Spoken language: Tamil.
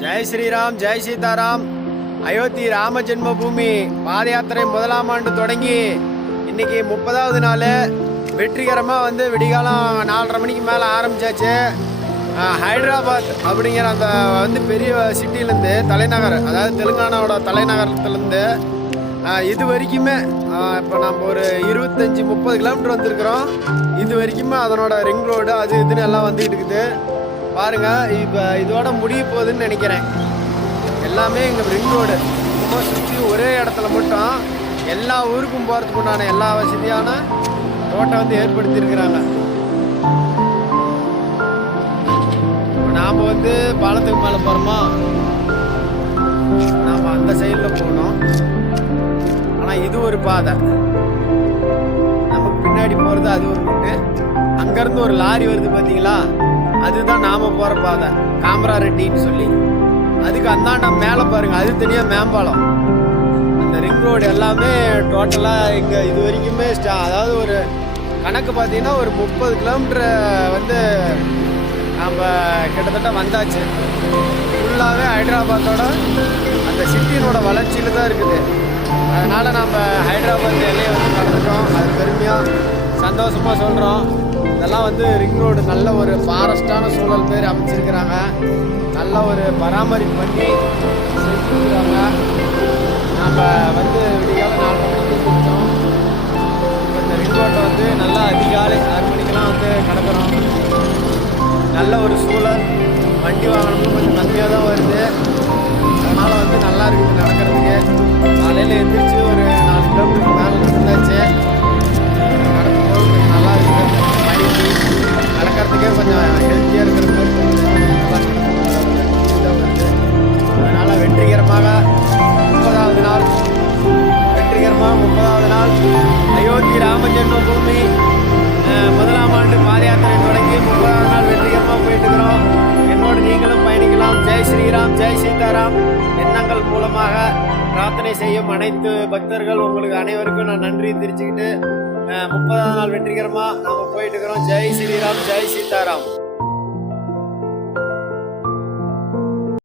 ஜெய் ஸ்ரீராம் ஜெய் சீதாராம். அயோத்தி ராம ஜென்மபூமி பாத யாத்திரை முதலாம் ஆண்டு தொடங்கி இன்னைக்கு முப்பதாவது நாள். வெற்றிகரமாக வந்து விடிகாலம் நாலரை மணிக்கு மேலே ஆரம்பிச்சாச்சு. ஹைதராபாத் அப்படிங்கிற அந்த வந்து பெரிய சிட்டிலேருந்து தலைநகர் அதாவது தெலுங்கானாவோட தலைநகரத்துலேருந்து இது வரைக்குமே இப்போ நம்ம ஒரு இருபத்தஞ்சி முப்பது கிலோமீட்டர் வந்திருக்கிறோம். இது வரைக்குமே அதனோட ரிங் ரோடு அது இதுன்னு எல்லாம் வந்துகிட்டு இருக்குது. பாருங்க இப்போ இதோட முடிய போகுதுன்னு நினைக்கிறேன். எல்லாமே இங்கே ரிங் ரோடு ரொம்ப சுற்றி ஒரே இடத்துல மட்டும் எல்லா ஊருக்கும் போகிறதுக்கு உண்டான எல்லா வசதியான ரோட்டை வந்து ஏற்படுத்தியிருக்கிறாங்க. நாம் வந்து பாலத்துக்கு மேலே போகிறோமா நாம் அந்த சைடில் போகணும். ஆனால் இது ஒரு பாதை. நமக்கு பின்னாடி போகிறது அது ஒரு ரூட்டு அங்கேருந்து ஒரு லாரி வருது பார்த்தீங்களா அதுதான் நாம போற பாதை. காமரா ரெட்டின்னு சொல்லி. அதுக்கு அந்தாண்ட மேலே பாருங்க அது தனியாக மேம்பாலம். அந்த ரிங் ரோடு எல்லாமே டோட்டலாக இங்கே இது வரைக்குமே ஸ்டா அதாவது ஒரு கணக்கு பார்த்தீங்கன்னா ஒரு முப்பது கிலோமீட்டர் வந்து நம்ம கிட்டத்தட்ட வந்தாச்சு. ஃபுல்லாகவே ஹைதராபாத்தோட அந்த சிட்டியினோட வளர்ச்சியில் தான் இருக்குது. அதனால் நம்ம ஹைதராபாத் எல்லையை வந்து கடந்துட்டோம். அது பெருமையாக சந்தோஷமாக சொல்கிறோம் இதெல்லாம் வந்து ரிங் ரோடு நல்ல ஒரு ஃபாரஸ்டான சூழல் பேர் அமைச்சிருக்கிறாங்க. நல்ல ஒரு பராமரிப்பு பண்ணி செஞ்சுருக்குறாங்க. நம்ம வந்து விடிகால நாலு மணிக்கு கொடுத்தோம் இந்த ரிங் ரோட்டை வந்து நல்லா அதிகாலை ஆறு மணிக்கெல்லாம் வந்து கிடக்கிறோம் நல்ல ஒரு சூழல். ஸ்ரீராம் ஜெய் சீதாராம். எண்ணங்கள் மூலமாக பிரார்த்தனை செய்யும் அனைத்து பக்தர்கள் உங்களுக்கு அனைவருக்கும் நான் நன்றி தெரிஞ்சுக்கிட்டு முப்பதாம் நாள் வெற்றிகரமாக நாம் போயிட்டு இருக்கிறோம் ஜெய் ஸ்ரீராம் ஜெய் சீதாராம்.